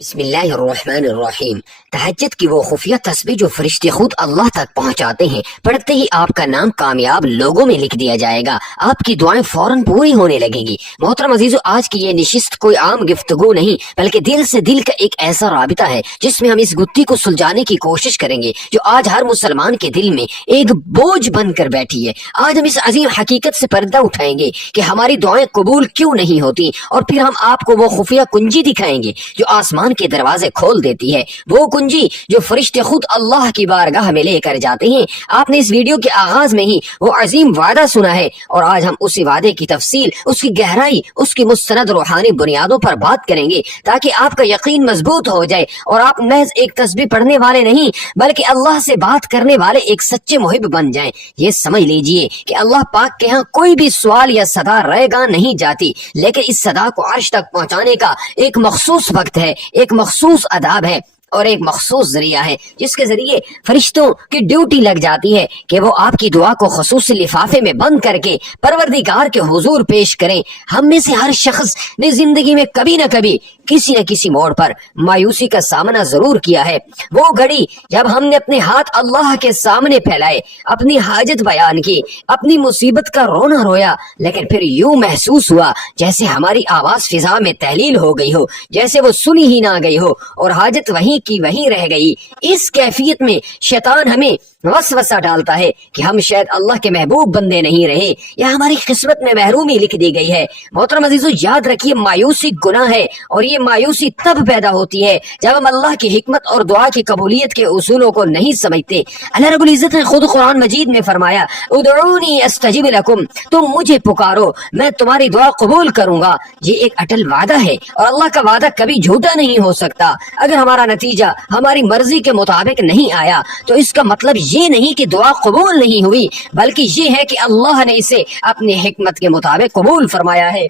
بسم اللہ الرحمن الرحیم۔ تہجد کی وہ خفیہ تسبیح جو فرشتے خود اللہ تک پہنچاتے ہیں، پڑھتے ہی آپ کا نام کامیاب لوگوں میں لکھ دیا جائے گا، آپ کی دعائیں فوراً پوری ہونے لگیں گی۔ محترم عزیزو، آج کی یہ نشست کوئی عام گفتگو نہیں بلکہ دل سے دل کا ایک ایسا رابطہ ہے جس میں ہم اس گتھی کو سلجھانے کی کوشش کریں گے جو آج ہر مسلمان کے دل میں ایک بوجھ بن کر بیٹھی ہے۔ آج ہم اس عظیم حقیقت سے پردہ اٹھائیں گے کہ ہماری دعائیں قبول کیوں نہیں ہوتی، اور پھر ہم آپ کو وہ خفیہ کنجی دکھائیں گے جو آسمان کے دروازے کھول دیتی ہے، وہ کنجی جو فرشتے خود اللہ کی بارگاہ میں لے کر جاتے ہیں۔ آپ نے اس ویڈیو کے آغاز میں ہی وہ عظیم وعدہ سنا ہے، اور آج ہم اسی وعدے کی تفصیل، اس کی گہرائی، اس کی مستند روحانی بنیادوں پر بات کریں گے تاکہ آپ کا یقین مضبوط ہو جائے اور آپ محض ایک تسبیح پڑھنے والے نہیں بلکہ اللہ سے بات کرنے والے ایک سچے محب بن جائیں۔ یہ سمجھ لیجئے کہ اللہ پاک کے ہاں کوئی بھی سوال یا صدا رائے گاں نہیں جاتی، لیکن اس صدا کو عرش تک پہنچانے کا ایک مخصوص وقت ہے، ایک مخصوص آداب ہے اور ایک مخصوص ذریعہ ہے جس کے ذریعے فرشتوں کی ڈیوٹی لگ جاتی ہے کہ وہ آپ کی دعا کو خصوصی لفافے میں بند کر کے پروردگار کے حضور پیش کریں۔ ہم میں سے ہر شخص نے زندگی میں کبھی نہ کبھی کسی نہ کسی موڑ پر مایوسی کا سامنا ضرور کیا ہے۔ وہ گھڑی جب ہم نے اپنے ہاتھ اللہ کے سامنے پھیلائے، اپنی حاجت بیان کی، اپنی مصیبت کا رونا رویا، لیکن پھر یوں محسوس ہوا جیسے ہماری آواز فضا میں تحلیل ہو گئی ہو، جیسے وہ سنی ہی نہ گئی ہو اور حاجت وہیں کی وہیں رہ گئی۔ اس کیفیت میں شیطان ہمیں وسوسہ ڈالتا ہے کہ ہم شاید اللہ کے محبوب بندے نہیں رہے یا ہماری قسمت میں محرومی لکھ دی گئی ہے۔ محترم عزیزو، یاد رکھیے مایوسی گناہ ہے، اور یہ مایوسی تب پیدا ہوتی ہے جب ہم اللہ کی حکمت اور دعا کی قبولیت کے اصولوں کو نہیں سمجھتے۔ اللہ رب العزت نے خود قرآن مجید میں فرمایا، ادعونی استجب لکم، تم مجھے پکارو میں تمہاری دعا قبول کروں گا۔ یہ ایک اٹل وعدہ ہے اور اللہ کا وعدہ کبھی جھوٹا نہیں ہو سکتا۔ اگر ہمارا نتیجہ ہماری مرضی کے مطابق نہیں آیا تو اس کا مطلب یہ نہیں کہ دعا قبول نہیں ہوئی، بلکہ یہ ہے کہ اللہ نے اسے اپنی حکمت کے مطابق قبول فرمایا ہے۔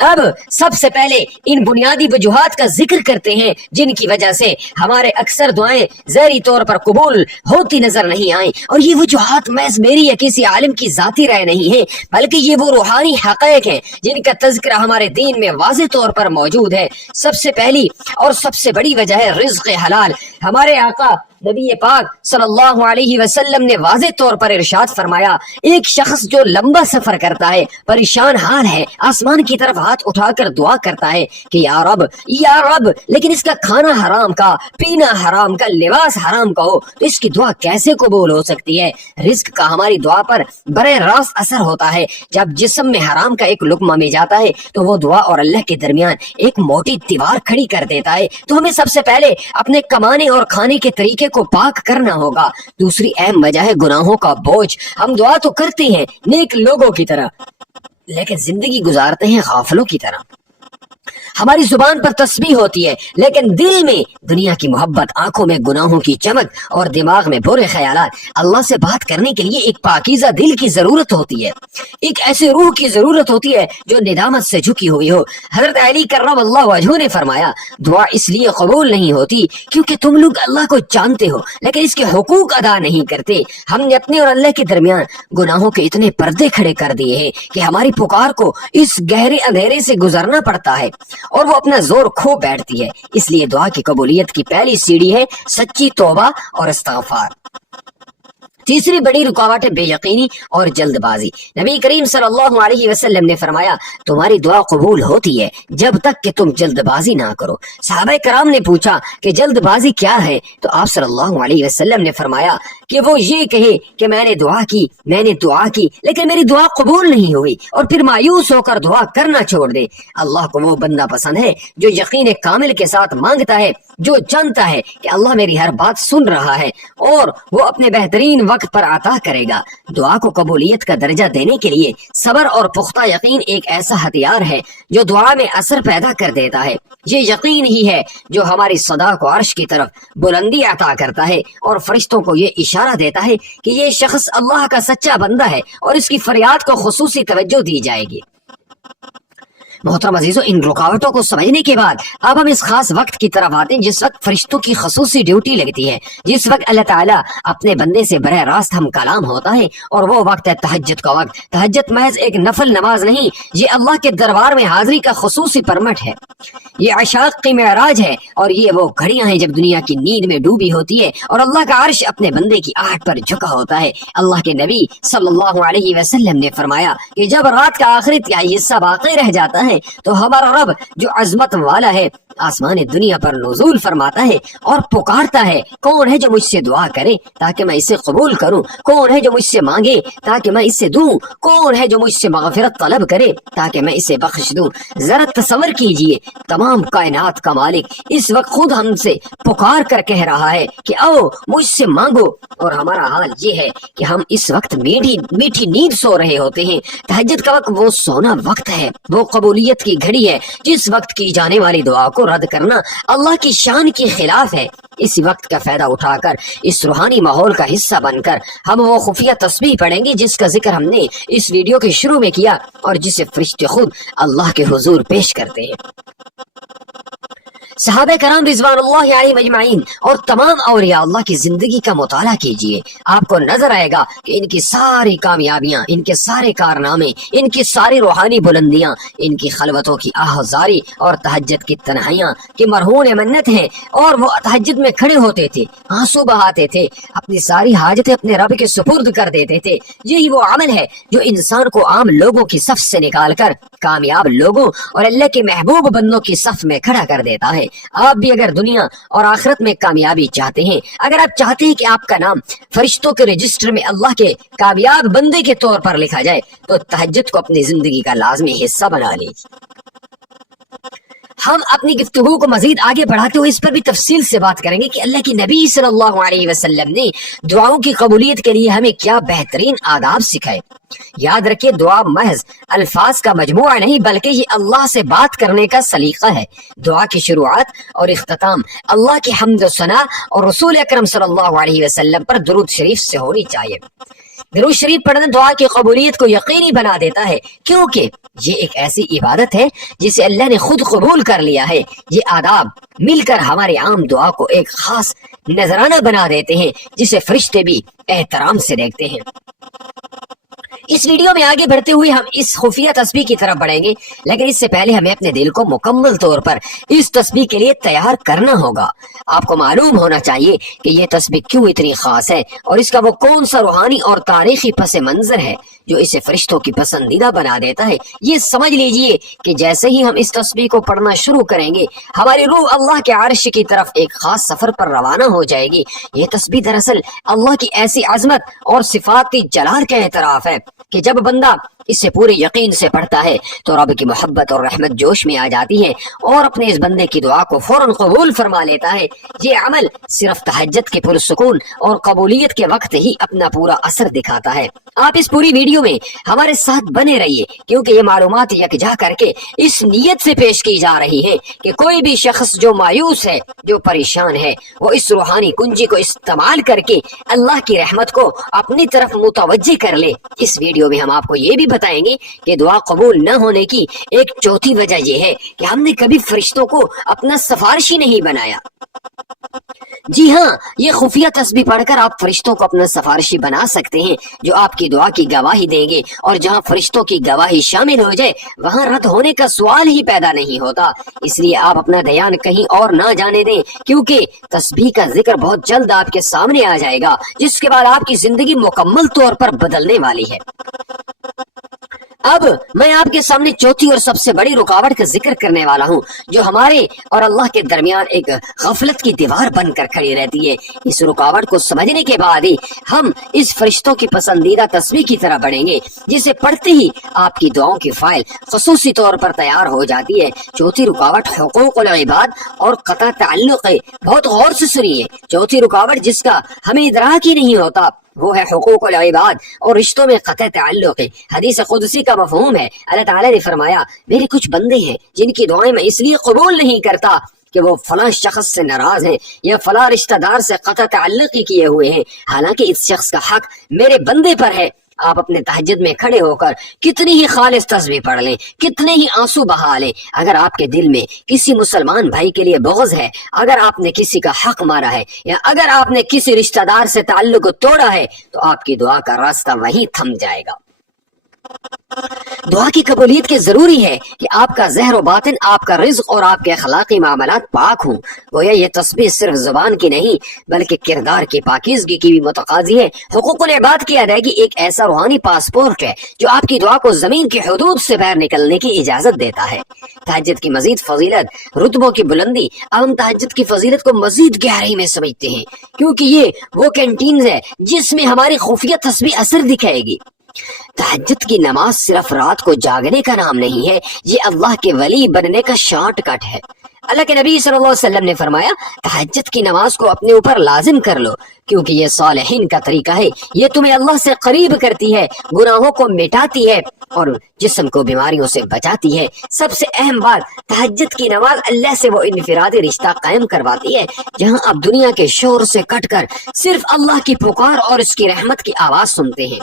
اب سب سے پہلے ان بنیادی وجوہات کا ذکر کرتے ہیں جن کی وجہ سے ہمارے اکثر دعائیں ظاہری طور پر قبول ہوتی نظر نہیں آئیں، اور یہ وجوہات محض میری یا کسی عالم کی ذاتی رائے نہیں ہے بلکہ یہ وہ روحانی حقائق ہیں جن کا تذکرہ ہمارے دین میں واضح طور پر موجود ہے۔ سب سے پہلی اور سب سے بڑی وجہ ہے رزق حلال۔ ہمارے آقا نبی پاک صلی اللہ علیہ وسلم نے واضح طور پر ارشاد فرمایا، ایک شخص جو لمبا سفر کرتا ہے، پریشان حال ہے، آسمان کی طرف ہاتھ اٹھا کر دعا کرتا ہے کہ یا رب، لیکن اس کا کھانا حرام کا، پینا حرام کا، لباس حرام کا ہو تو اس کی دعا کیسے قبول ہو سکتی ہے؟ رزق کا ہماری دعا پر براہ راست اثر ہوتا ہے۔ جب جسم میں حرام کا ایک لقمہ مل جاتا ہے تو وہ دعا اور اللہ کے درمیان ایک موٹی دیوار کھڑی کر دیتا ہے۔ تو ہمیں سب سے پہلے اپنے کمانے اور کھانے کے طریقے کو پاک کرنا ہوگا۔ دوسری اہم وجہ ہے گناہوں کا بوجھ۔ ہم دعا تو کرتے ہیں نیک لوگوں کی طرح، لیکن زندگی گزارتے ہیں غافلوں کی طرح۔ ہماری زبان پر تسبیح ہوتی ہے لیکن دل میں دنیا کی محبت، آنکھوں میں گناہوں کی چمک اور دماغ میں برے خیالات۔ اللہ سے بات کرنے کے لیے ایک پاکیزہ دل کی ضرورت ہوتی ہے، ایک ایسے روح کی ضرورت ہوتی ہے جو ندامت سے جھکی ہوئی ہو۔ حضرت علی کرم اللہ وجہہ نے فرمایا، دعا اس لیے قبول نہیں ہوتی کیونکہ تم لوگ اللہ کو جانتے ہو لیکن اس کے حقوق ادا نہیں کرتے۔ ہم نے اپنے اور اللہ کے درمیان گناہوں کے اتنے پردے کھڑے کر دیے ہیں کہ ہماری پکار کو اس گہرے اندھیرے سے گزرنا پڑتا ہے اور وہ اپنا زور کھو بیٹھتی ہے۔ اس لیے دعا کی قبولیت کی پہلی سیڑھی ہے سچی توبہ اور استغفار۔ تیسری بڑی رکاوٹ ہے بے یقینی اور جلد بازی۔ نبی کریم صلی اللہ علیہ وسلم نے فرمایا، تمہاری دعا قبول ہوتی ہے جب تک کہ تم جلد بازی نہ کرو۔ صحابہ کرام نے پوچھا کہ جلد بازی کیا ہے؟ تو آپ صلی اللہ علیہ وسلم نے فرمایا کہ وہ یہ کہے کہ میں نے دعا کی لیکن میری دعا قبول نہیں ہوئی، اور پھر مایوس ہو کر دعا کرنا چھوڑ دے۔ اللہ کو وہ بندہ پسند ہے جو یقین کامل کے ساتھ مانگتا ہے، جو جانتا ہے کہ اللہ میری ہر بات سن رہا ہے اور وہ اپنے بہترین وقت پر عطا کرے گا۔ دعا کو قبولیت کا درجہ دینے کے لیے صبر اور پختہ یقین ایک ایسا ہتھیار ہے جو دعا میں اثر پیدا کر دیتا ہے۔ یہ یقین ہی ہے جو ہماری صدا کو عرش کی طرف بلندی عطا کرتا ہے اور فرشتوں کو یہ اشارہ دیتا ہے کہ یہ شخص اللہ کا سچا بندہ ہے اور اس کی فریاد کو خصوصی توجہ دی جائے گی۔ محترم عزیزو، ان رکاوٹوں کو سمجھنے کے بعد اب ہم اس خاص وقت کی طرف آتے ہیں جس وقت فرشتوں کی خصوصی ڈیوٹی لگتی ہے، جس وقت اللہ تعالیٰ اپنے بندے سے براہ راست ہم کلام ہوتا ہے، اور وہ وقت ہے تہجد کا وقت۔ تہجد محض ایک نفل نماز نہیں، یہ اللہ کے دربار میں حاضری کا خصوصی پرمٹ ہے، یہ عشاق کی معراج ہے، اور یہ وہ گھڑیاں ہیں جب دنیا کی نیند میں ڈوبی ہوتی ہے اور اللہ کا عرش اپنے بندے کی آہٹ پر جھکا ہوتا ہے۔ اللہ کے نبی صلی اللہ علیہ وسلم نے فرمایا کہ جب رات کا آخری تہائی حصہ باقی رہ جاتا ہے تو ہمارا رب جو عظمت والا ہے آسمان دنیا پر نزول فرماتا ہے اور پکارتا ہے، کون ہے جو مجھ سے دعا کرے تاکہ میں اسے قبول کروں، کون ہے جو مجھ سے مانگے تاکہ میں اسے دوں، کون ہے جو مجھ سے مغفرت طلب کرے تاکہ میں اسے بخش دوں۔ ذرا تصور کیجئے، تمام کائنات کا مالک اس وقت خود ہم سے پکار کر کہہ رہا ہے کہ آؤ مجھ سے مانگو، اور ہمارا حال یہ ہے کہ ہم اس وقت میٹھی نیند سو رہے ہوتے ہیں۔ تہجد کا وقت وہ سونا وقت ہے، وہ قبولیت کی گھڑی ہے جس وقت کی جانے والی دعا کو رد کرنا اللہ کی شان کے خلاف ہے۔ اس وقت کا فائدہ اٹھا کر اس روحانی ماحول کا حصہ بن کر ہم وہ خفیہ تسبیح پڑھیں گے جس کا ذکر ہم نے اس ویڈیو کے شروع میں کیا اور جسے فرشتے خود اللہ کے حضور پیش کرتے ہیں۔ صحابہ کرام رضوان اللہ علیہم اجمعین اور تمام اولیاء اللہ کی زندگی کا مطالعہ کیجئے، آپ کو نظر آئے گا کہ ان کی ساری کامیابیاں، ان کے سارے کارنامے، ان کی ساری روحانی بلندیاں، ان کی خلوتوں کی آہذاری اور تہجد کی تنہائیاں کی مرہون منت ہیں، اور وہ تہجد میں کھڑے ہوتے تھے، آنسو بہاتے تھے، اپنی ساری حاجتیں اپنے رب کے سپرد کر دیتے تھے۔ یہی وہ عمل ہے جو انسان کو عام لوگوں کی صف سے نکال کر کامیاب لوگوں اور اللہ کے محبوب بندوں کی صف میں کھڑا کر دیتا ہے۔ آپ بھی اگر دنیا اور آخرت میں کامیابی چاہتے ہیں، اگر آپ چاہتے ہیں کہ آپ کا نام فرشتوں کے رجسٹر میں اللہ کے کامیاب بندے کے طور پر لکھا جائے، تو تہجد کو اپنی زندگی کا لازمی حصہ بنا لیجیے۔ ہم اپنی گفتگو کو مزید آگے بڑھاتے ہوئے اس پر بھی تفصیل سے بات کریں گے کہ اللہ کی نبی صلی اللہ علیہ وسلم نے دعاؤں کی قبولیت کے لیے ہمیں کیا بہترین آداب سکھائے۔ یاد رکھیے، دعا محض الفاظ کا مجموعہ نہیں بلکہ یہ اللہ سے بات کرنے کا سلیقہ ہے۔ دعا کی شروعات اور اختتام اللہ کی حمد و ثنا اور رسول اکرم صلی اللہ علیہ وسلم پر درود شریف سے ہونی چاہیے۔ درود شریف پڑھنا دعا کی قبولیت کو یقینی بنا دیتا ہے، کیونکہ یہ ایک ایسی عبادت ہے جسے اللہ نے خود قبول کر لیا ہے۔ یہ آداب مل کر ہمارے عام دعا کو ایک خاص نذرانہ بنا دیتے ہیں جسے فرشتے بھی احترام سے دیکھتے ہیں۔ اس ویڈیو میں آگے بڑھتے ہوئے ہم اس خفیہ تسبیح کی طرف بڑھیں گے، لیکن اس سے پہلے ہمیں اپنے دل کو مکمل طور پر اس تسبیح کے لیے تیار کرنا ہوگا۔ آپ کو معلوم ہونا چاہیے کہ یہ تسبیح کیوں اتنی خاص ہے اور اس کا وہ کون سا روحانی اور تاریخی پس منظر ہے جو اسے فرشتوں کی پسندیدہ بنا دیتا ہے۔ یہ سمجھ لیجئے کہ جیسے ہی ہم اس تسبیح کو پڑھنا شروع کریں گے، ہماری روح اللہ کے عرش کی طرف ایک خاص سفر پر روانہ ہو جائے گی۔ یہ تسبیح دراصل اللہ کی ایسی عظمت اور صفات کی جلال کا اعتراف ہے کہ جب بندہ اسے پورے یقین سے پڑھتا ہے تو رب کی محبت اور رحمت جوش میں آ جاتی ہے اور اپنے اس بندے کی دعا کو فوراً قبول فرما لیتا ہے۔ یہ عمل صرف تہجد کے پرسکون اور قبولیت کے وقت ہی اپنا پورا اثر دکھاتا ہے۔ آپ اس پوری ویڈیو میں ہمارے ساتھ بنے رہیے، کیونکہ یہ معلومات یکجا کر کے اس نیت سے پیش کی جا رہی ہے کہ کوئی بھی شخص جو مایوس ہے، جو پریشان ہے، وہ اس روحانی کنجی کو استعمال کر کے اللہ کی رحمت کو اپنی طرف متوجہ کر لے۔ اس ویڈیو میں ہم آپ کو یہ بھی بتائیں گے کہ دعا قبول نہ ہونے کی ایک چوتھی وجہ یہ ہے کہ ہم نے کبھی فرشتوں کو اپنا سفارشی نہیں بنایا۔ جی ہاں، یہ خفیہ تسبیح پڑھ کر آپ فرشتوں کو اپنا سفارشی بنا سکتے ہیں جو آپ کی دعا کی گواہی دیں گے، اور جہاں فرشتوں کی گواہی شامل ہو جائے وہاں رد ہونے کا سوال ہی پیدا نہیں ہوتا۔ اس لیے آپ اپنا دھیان کہیں اور نہ جانے دیں، کیونکہ تسبیح کا ذکر بہت جلد آپ کے سامنے آ جائے گا، جس کے بعد آپ کی زندگی مکمل طور پر بدلنے والی ہے۔ اب میں آپ کے سامنے چوتھی اور سب سے بڑی رکاوٹ کا ذکر کرنے والا ہوں جو ہمارے اور اللہ کے درمیان ایک غفلت کی دیوار بن کر کھڑی رہتی ہے۔ اس رکاوٹ کو سمجھنے کے بعد ہی ہم اس فرشتوں کی پسندیدہ تسبیح کی طرح بڑھیں گے، جسے پڑھتے ہی آپ کی دعاؤں کی فائل خصوصی طور پر تیار ہو جاتی ہے۔ چوتھی رکاوٹ حقوق العباد اور قطع تعلق ہے۔ بہت غور سے سنیے، چوتھی رکاوٹ جس کا ہمیں ادراک ہی نہیں ہوتا وہ ہے حقوق العباد اور رشتوں میں قطع تعلق ہے۔ حدیث قدسی کا مفہوم ہے، اللہ تعالیٰ نے فرمایا میرے کچھ بندے ہیں جن کی دعائیں میں اس لیے قبول نہیں کرتا کہ وہ فلاں شخص سے ناراض ہیں یا فلاں رشتہ دار سے قطع تعلق ہی کیے ہوئے ہیں، حالانکہ اس شخص کا حق میرے بندے پر ہے، آپ اپنے تہجد میں کھڑے ہو کر کتنی ہی خالص تسبیح پڑھ لیں، کتنے ہی آنسو بہا لیں، اگر آپ کے دل میں کسی مسلمان بھائی کے لیے بغض ہے، اگر آپ نے کسی کا حق مارا ہے، یا اگر آپ نے کسی رشتہ دار سے تعلق کو توڑا ہے، تو آپ کی دعا کا راستہ وہیں تھم جائے گا۔ دعا کی قبولیت کے ضروری ہے کہ آپ کا ظاہر و باطن، آپ کا رزق اور آپ کے اخلاقی معاملات پاک ہوں۔ گویا یہ تسبیح صرف زبان کی نہیں بلکہ کردار کی پاکیزگی کی بھی متقاضی ہے۔ حقوق العباد کی ادائیگی ایک ایسا روحانی پاسپورٹ ہے جو آپ کی دعا کو زمین کی حدود سے باہر نکلنے کی اجازت دیتا ہے۔ تہجد کی مزید فضیلت، رتبوں کی بلندی۔ اب ہم تہجد کی فضیلت کو مزید گہرائی میں سمجھتے ہیں، کیونکہ یہ وہ کینٹینز ہے جس میں ہماری خفیہ تسبیح اثر دکھائے گی۔ تہجد کی نماز صرف رات کو جاگنے کا نام نہیں ہے، یہ اللہ کے ولی بننے کا شارٹ کٹ ہے۔ اللہ کے نبی صلی اللہ علیہ وسلم نے فرمایا، تہجد کی نماز کو اپنے اوپر لازم کر لو، کیونکہ یہ صالحین کا طریقہ ہے، یہ تمہیں اللہ سے قریب کرتی ہے، گناہوں کو مٹاتی ہے اور جسم کو بیماریوں سے بچاتی ہے۔ سب سے اہم بات، تہجد کی نماز اللہ سے وہ انفرادی رشتہ قائم کرواتی ہے جہاں آپ دنیا کے شور سے کٹ کر صرف اللہ کی پکار اور اس کی رحمت کی آواز سنتے ہیں۔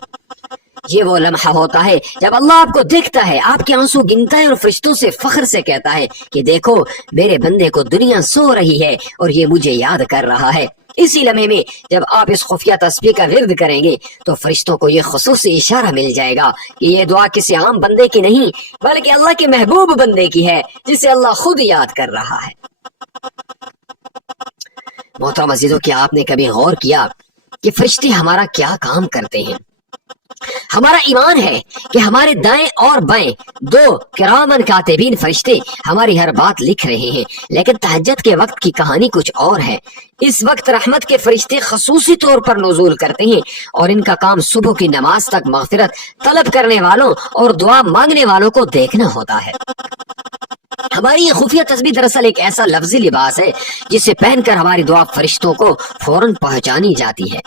یہ وہ لمحہ ہوتا ہے جب اللہ آپ کو دیکھتا ہے، آپ کے آنسو گنتا ہے اور فرشتوں سے فخر سے کہتا ہے کہ دیکھو میرے بندے کو دنیا سو رہی ہے اور یہ مجھے یاد کر رہا ہے۔ اسی لمحے میں جب آپ اس خفیہ تسبیح کا ورد کریں گے تو فرشتوں کو یہ خصوصی اشارہ مل جائے گا کہ یہ دعا کسی عام بندے کی نہیں بلکہ اللہ کے محبوب بندے کی ہے جسے اللہ خود یاد کر رہا ہے۔ محترم عزیزو، کیا آپ نے کبھی غور کیا کہ فرشتے ہمارا کیا کام کرتے ہیں؟ ہمارا ایمان ہے کہ ہمارے دائیں اور بائیں دو کرامن کاتبین فرشتے ہماری ہر بات لکھ رہے ہیں، لیکن تہجد کے وقت کی کہانی کچھ اور ہے۔ اس وقت رحمت کے فرشتے خصوصی طور پر نزول کرتے ہیں اور ان کا کام صبح کی نماز تک مغفرت طلب کرنے والوں اور دعا مانگنے والوں کو دیکھنا ہوتا ہے۔ ہماری یہ خفیہ تسبیح دراصل ایک ایسا لفظی لباس ہے جسے پہن کر ہماری دعا فرشتوں کو فوراً پہنچانی جاتی ہے۔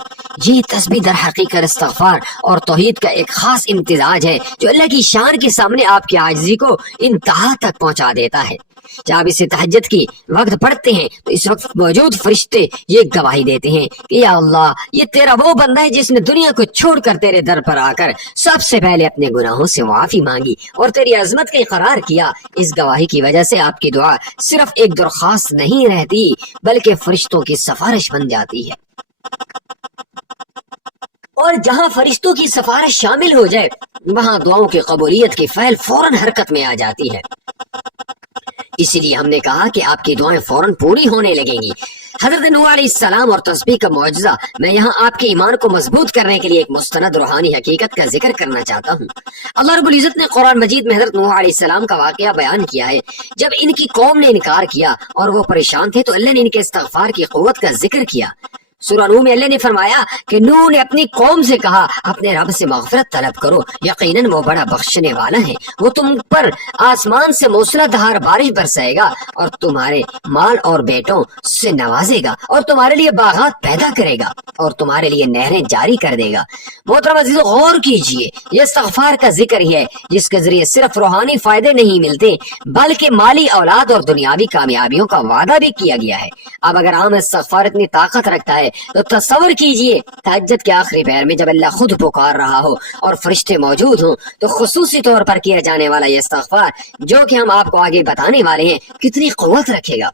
یہ تسبیح در حقیقت استغفار اور توحید کا ایک خاص امتزاج ہے جو اللہ کی شان کے سامنے آپ کی عاجزی کو انتہا تک پہنچا دیتا ہے۔ جب آپ اسے تہجد کی وقت پڑھتے ہیں تو اس وقت موجود فرشتے یہ گواہی دیتے ہیں کہ یا اللہ، یہ تیرا وہ بندہ ہے جس نے دنیا کو چھوڑ کر تیرے در پر آ کر سب سے پہلے اپنے گناہوں سے معافی مانگی اور تیری عظمت کا اقرار کیا۔ اس گواہی کی وجہ سے آپ کی دعا صرف ایک درخواست نہیں رہتی بلکہ فرشتوں کی سفارش بن جاتی ہے، اور جہاں فرشتوں کی سفارش شامل ہو جائے وہاں دعاؤں کی قبولیت کی فعل فوراً حرکت میں آ جاتی ہے۔ اسی لیے ہم نے کہا کہ آپ کی دعائیں فوراً پوری ہونے لگیں گی۔ حضرت نوح علیہ السلام اور تسبیح کا معجزہ، میں یہاں آپ کے ایمان کو مضبوط کرنے کے لیے ایک مستند روحانی حقیقت کا ذکر کرنا چاہتا ہوں۔ اللہ رب العزت نے قرآن مجید میں حضرت نوح علیہ السلام کا واقعہ بیان کیا ہے۔ جب ان کی قوم نے انکار کیا اور وہ پریشان تھے تو اللہ نے ان کے استغفار کی قوت کا ذکر کیا۔ سورہ نوح میں اللہ نے فرمایا کہ نوح نے اپنی قوم سے کہا، اپنے رب سے مغفرت طلب کرو، یقیناً وہ بڑا بخشنے والا ہے، وہ تم پر آسمان سے موسلادھار بارش برسائے گا اور تمہارے مال اور بیٹوں سے نوازے گا اور تمہارے لیے باغات پیدا کرے گا اور تمہارے لیے نہریں جاری کر دے گا۔ محترم عزیزو، غور کیجئے، یہ استغفار کا ذکر ہی ہے جس کے ذریعے صرف روحانی فائدے نہیں ملتے بلکہ مالی اولاد اور دنیاوی کامیابیوں کا وعدہ بھی کیا گیا ہے۔ اب اگر عام استغفار اتنی طاقت رکھتا ہے تو تصور کیجئے تہجد کے آخری پہر میں جب اللہ خود پکار رہا ہو اور فرشتے موجود ہوں تو خصوصی طور پر کیا جانے والا یہ استغفار جو کہ ہم آپ کو آگے بتانے والے ہیں کتنی قوت رکھے گا۔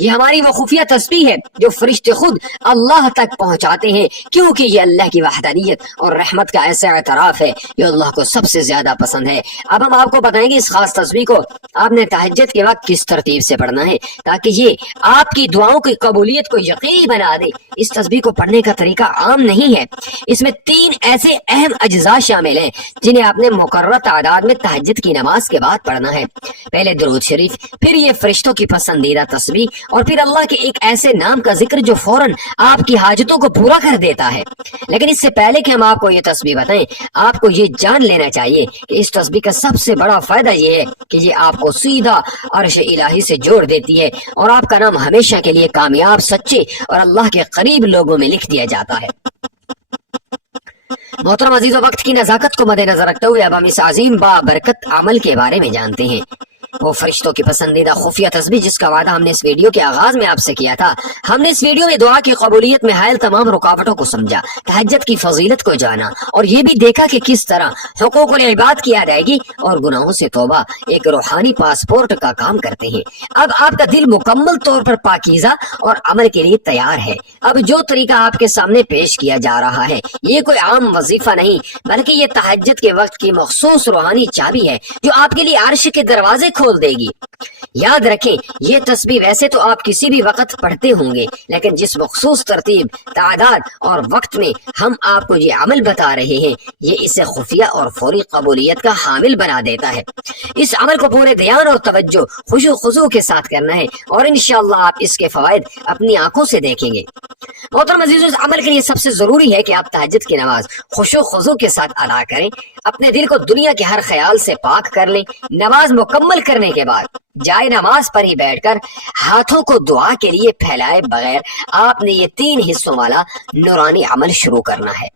یہ ہماری وہ خفیہ تسبیح ہے جو فرشتے خود اللہ تک پہنچاتے ہیں، کیونکہ یہ اللہ کی وحدانیت اور رحمت کا ایسا اعتراف ہے جو اللہ کو سب سے زیادہ پسند ہے۔ اب ہم آپ کو بتائیں گے اس خاص تسبیح کو آپ نے تہجد کے وقت کس ترتیب سے پڑھنا ہے تاکہ یہ آپ کی دعاؤں کی قبولیت کو یقینی بنا دے۔ اس تسبیح کو پڑھنے کا طریقہ عام نہیں ہے، اس میں 3 ایسے اہم اجزاء شامل ہیں جنہیں آپ نے مقررہ تعداد میں تہجد کی نماز کے بعد پڑھنا ہے۔ پہلے درود شریف، پھر یہ فرشتوں کی پسندیدہ تسبیح اور پھر اللہ کے ایک ایسے نام کا ذکر جو فوراً آپ کی حاجتوں کو پورا کر دیتا ہے۔ لیکن اس سے پہلے کہ ہم آپ کو یہ تسبیح بتائیں، آپ کو یہ جان لینا چاہیے کہ اس تسبیح کا سب سے بڑا فائدہ یہ ہے کہ یہ آپ کو سیدھا عرش الہی سے جوڑ دیتی ہے اور آپ کا نام ہمیشہ کے لیے کامیاب، سچے اور اللہ کے قریب لوگوں میں لکھ دیا جاتا ہے۔ محترم عزیز و وقت کی نزاکت کو مد نظر رکھتے ہوئے اب ہم اس عظیم با برکت عمل کے بارے میں جانتے ہیں۔ وہ فرشتوں کی پسندیدہ خفیہ تسبیح جس کا وعدہ ہم نے اس ویڈیو کے آغاز میں آپ سے کیا تھا۔ ہم نے اس ویڈیو میں دعا کی قبولیت میں حائل تمام رکاوٹوں کو سمجھا، تہجد کی فضیلت کو جانا، اور یہ بھی دیکھا کہ کس طرح حقوق العباد کی ادائیگی اور گناہوں سے توبہ ایک روحانی پاسپورٹ کا کام کرتے ہیں۔ اب آپ کا دل مکمل طور پر پاکیزہ اور عمل کے لیے تیار ہے۔ اب جو طریقہ آپ کے سامنے پیش کیا جا رہا ہے یہ کوئی عام وظیفہ نہیں، بلکہ یہ تہجد کے وقت کی مخصوص روحانی چابی ہے جو آپ کے لیے عرش کے دروازے کھول دے گی۔ یاد رکھیں، یہ تسبیح ویسے تو آپ کسی بھی وقت پڑھتے ہوں گے، لیکن جس مخصوص ترتیب، تعداد اور وقت میں ہم آپ کو یہ عمل بتا رہے ہیں یہ اسے خفیہ اور فوری قبولیت کا حامل بنا دیتا ہے۔ اس عمل کو پورے دھیان اور توجہ، خشوع خضوع کے ساتھ کرنا ہے، اور انشاءاللہ آپ اس کے فوائد اپنی آنکھوں سے دیکھیں گے۔ محترم عزیزو، اس عمل کے لیے سب سے ضروری ہے کہ آپ تہجد کی نماز خشوع خضوع کے ساتھ ادا کریں، اپنے دل کو دنیا کے ہر خیال سے پاک کر لیں۔ نماز مکمل کرنے کے بعد جائے نماز پر ہی بیٹھ کر ہاتھوں کو دعا کے لیے پھیلائے بغیر آپ نے یہ 3 حصوں والا نورانی عمل شروع کرنا ہے۔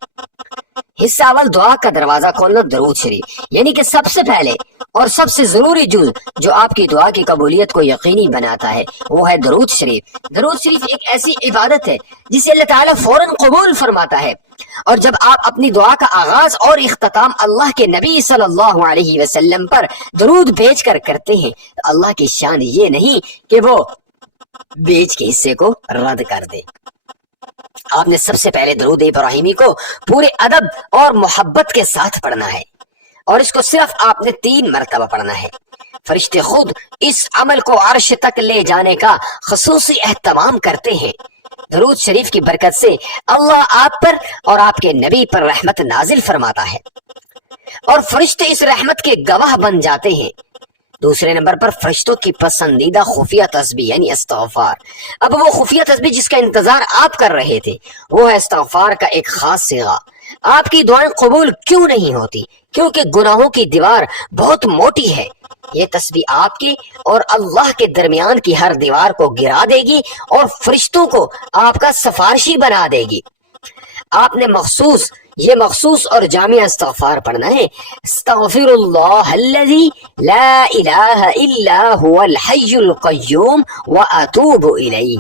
حصہ اول، دعا کا دروازہ کھولنا، درود شریف، یعنی کہ سب سے پہلے اور سب سے ضروری جز جو آپ کی دعا کی قبولیت کو یقینی بناتا ہے وہ ہے درود شریف۔ درود شریف ایک ایسی عبادت ہے جسے اللہ تعالیٰ فوراً قبول فرماتا ہے، اور جب آپ اپنی دعا کا آغاز اور اختتام اللہ کے نبی صلی اللہ علیہ وسلم پر درود بھیج کر کرتے ہیں تو اللہ کی شان یہ نہیں کہ وہ بیچ کے حصے کو رد کر دے۔ آپ نے سب سے پہلے درود ابراہیمی کو پورے ادب اور محبت کے ساتھ پڑھنا ہے، اور اس کو صرف آپ نے 3 مرتبہ پڑھنا ہے۔ فرشتے خود اس عمل کو عرش تک لے جانے کا خصوصی اہتمام کرتے ہیں۔ درود شریف کی برکت سے اللہ آپ پر اور آپ کے نبی پر رحمت نازل فرماتا ہے، اور فرشتے اس رحمت کے گواہ بن جاتے ہیں۔ دوسرے نمبر پر فرشتوں کی پسندیدہ خفیہ تسبیح یعنی استغفار۔ اب وہ خفیہ تسبیح جس کا انتظار آپ کر رہے تھے وہ ہے استغفار کا ایک خاص صیغہ۔ آپ کی دعائیں قبول کیوں نہیں ہوتی؟ کیونکہ گناہوں کی دیوار بہت موٹی ہے۔ یہ تسبیح آپ کے اور اللہ کے درمیان کی ہر دیوار کو گرا دے گی اور فرشتوں کو آپ کا سفارشی بنا دے گی۔ آپ نے یہ مخصوص اور جامع استغفار پڑھنا ہے۔ استغفر اللہ الذی لا الہ الا هو الحی القیوم واتوب الیہ،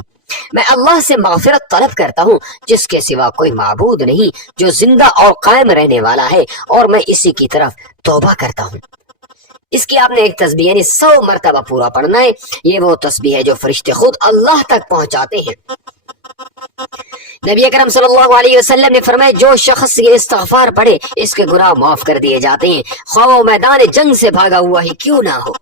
میں اللہ سے مغفرت طلب کرتا ہوں جس کے سوا کوئی معبود نہیں، جو زندہ اور قائم رہنے والا ہے، اور میں اسی کی طرف توبہ کرتا ہوں۔ اس کی آپ نے ایک تسبیح یعنی 100 مرتبہ پورا پڑھنا ہے۔ یہ وہ تسبیح ہے جو فرشتے خود اللہ تک پہنچاتے ہیں۔ نبی اکرم صلی اللہ علیہ وسلم نے فرمایا جو شخص یہ استغفار پڑھے اس کے گناہ معاف کر دیے جاتے ہیں، خواہ وہ میدان جنگ سے بھاگا ہوا ہی کیوں نہ ہو۔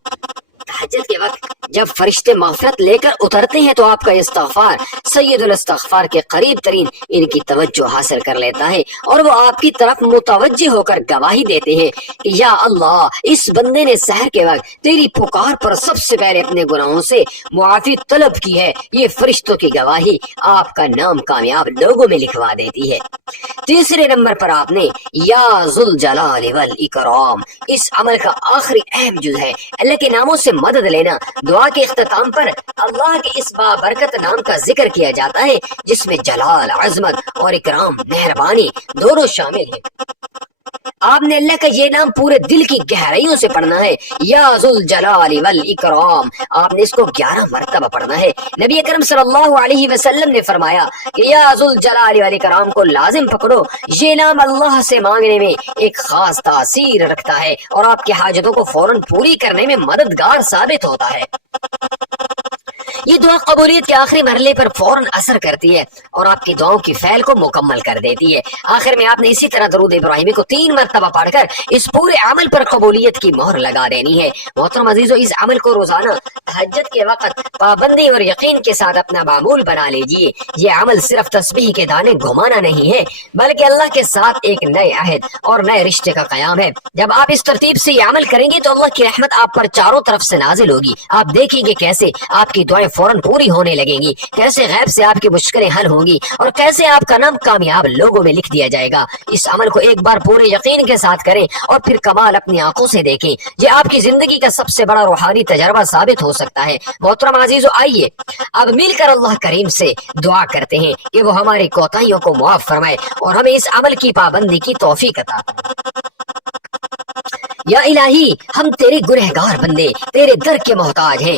تہجد کے وقت جب فرشتے مغفرت لے کر اترتے ہیں تو آپ کا استغفار سید الاستغفار کے قریب ترین ان کی توجہ حاصل کر لیتا ہے، اور وہ آپ کی طرف متوجہ ہو کر گواہی دیتے ہیں کہ یا اللہ، اس بندے نے سحر کے وقت تیری پکار پر سب سے پہلے اپنے گناہوں سے معافی طلب کی ہے۔ یہ فرشتوں کی گواہی آپ کا نام کامیاب لوگوں میں لکھوا دیتی ہے۔ تیسرے نمبر پر آپ نے یا ذوالجلال والاکرام، اس عمل کا آخری اہم جز ہے۔ اللہ کے ناموں سے مدد لینا۔ دعا کے اختتام پر اللہ کے اس بابرکت نام کا ذکر کیا جاتا ہے جس میں جلال، عظمت اور اکرام، مہربانی دونوں شامل ہیں۔ آپ نے اللہ کا یہ نام پورے دل کی گہرائیوں سے پڑھنا ہے، یا ذوالجلال والاکرام۔ آپ نے اس کو 11 مرتبہ پڑھنا ہے۔ نبی اکرم صلی اللہ علیہ وسلم نے فرمایا کہ یا ذوالجلال والاکرام کو لازم پکڑو، یہ نام اللہ سے مانگنے میں ایک خاص تاثیر رکھتا ہے اور آپ کی حاجتوں کو فوراً پوری کرنے میں مددگار ثابت ہوتا ہے۔ یہ دعا قبولیت کے آخری مرحلے پر فوراً اثر کرتی ہے اور آپ کی دعاؤں کی فعل کو مکمل کر دیتی ہے۔ آخر میں آپ نے اسی طرح درود ابراہیمی کو 3 مرتبہ پڑھ کر اس پورے عمل پر قبولیت کی مہر لگا دینی ہے۔ محترم عزیزو، اس عمل کو روزانہ تہجد کے وقت پابندی اور یقین کے ساتھ اپنا معمول بنا لیجیے۔ یہ عمل صرف تسبیح کے دانے گھمانا نہیں ہے بلکہ اللہ کے ساتھ ایک نئے عہد اور نئے رشتے کا قیام ہے۔ جب آپ اس ترتیب سے یہ عمل کریں گے تو اللہ کی رحمت آپ پر چاروں طرف سے نازل ہوگی۔ آپ دیکھیں گے کیسے آپ کی دعائیں فوراً پوری ہونے لگیں گی، کیسے غیب سے آپ کی مشکلیں حل ہوں گی، اور کیسے آپ کا نام کامیاب لوگوں میں لکھ دیا جائے گا۔ اس عمل کو ایک بار پورے یقین کے ساتھ کریں اور پھر کمال اپنی آنکھوں سے دیکھیں۔ یہ آپ کی زندگی کا سب سے بڑا روحانی تجربہ ثابت ہو سکتا ہے۔ محترم عزیزو، آئیے اب مل کر اللہ کریم سے دعا کرتے ہیں کہ وہ ہماری کوتاہیوں کو معاف فرمائے اور ہمیں اس عمل کی پابندی کی توفیق عطا۔ یا الہی ہم تیرے گنہگار بندے تیرے در کے محتاج ہیں،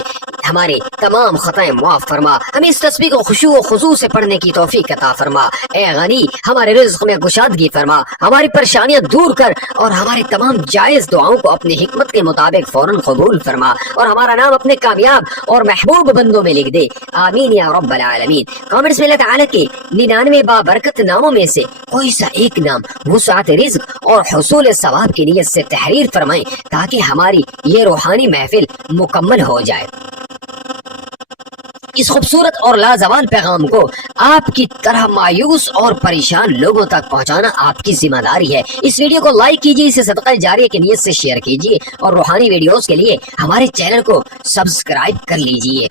ہماری تمام خطائیں معاف فرما، ہمیں اس تسبیح کو خشوع و خضوع سے پڑھنے کی توفیق عطا فرما۔ اے غنی ہمارے رزق میں کشادگی فرما، ہماری پریشانیاں دور کر اور ہماری تمام جائز دعاؤں کو اپنی حکمت کے مطابق فوراً قبول فرما اور ہمارا نام اپنے کامیاب اور محبوب بندوں میں لکھ دے، آمین یا رب العالمین۔ کامنٹس میں اللہ تعالیٰ کے 99 بابرکت ناموں میں سے کوئی سا ایک نام وسعت رزق اور حصول ثواب کی نیت سے تحریر فرمائیں تاکہ ہماری یہ روحانی محفل مکمل ہو جائے۔ اس خوبصورت اور لازوال پیغام کو آپ کی طرح مایوس اور پریشان لوگوں تک پہنچانا آپ کی ذمہ داری ہے۔ اس ویڈیو کو لائک کیجیے، اسے صدقہ جاریہ کی نیت سے شیئر کیجیے اور روحانی ویڈیوز کے لیے ہمارے چینل کو سبسکرائب کر لیجیے۔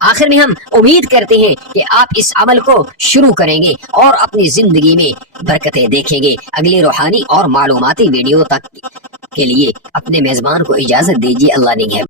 آخر میں ہم امید کرتے ہیں کہ آپ اس عمل کو شروع کریں گے اور اپنی زندگی میں برکتیں دیکھیں گے۔ اگلی روحانی اور معلوماتی ویڈیو تک کے لیے اپنے میزبان کو اجازت دیجیے۔ اللہ نگہبان۔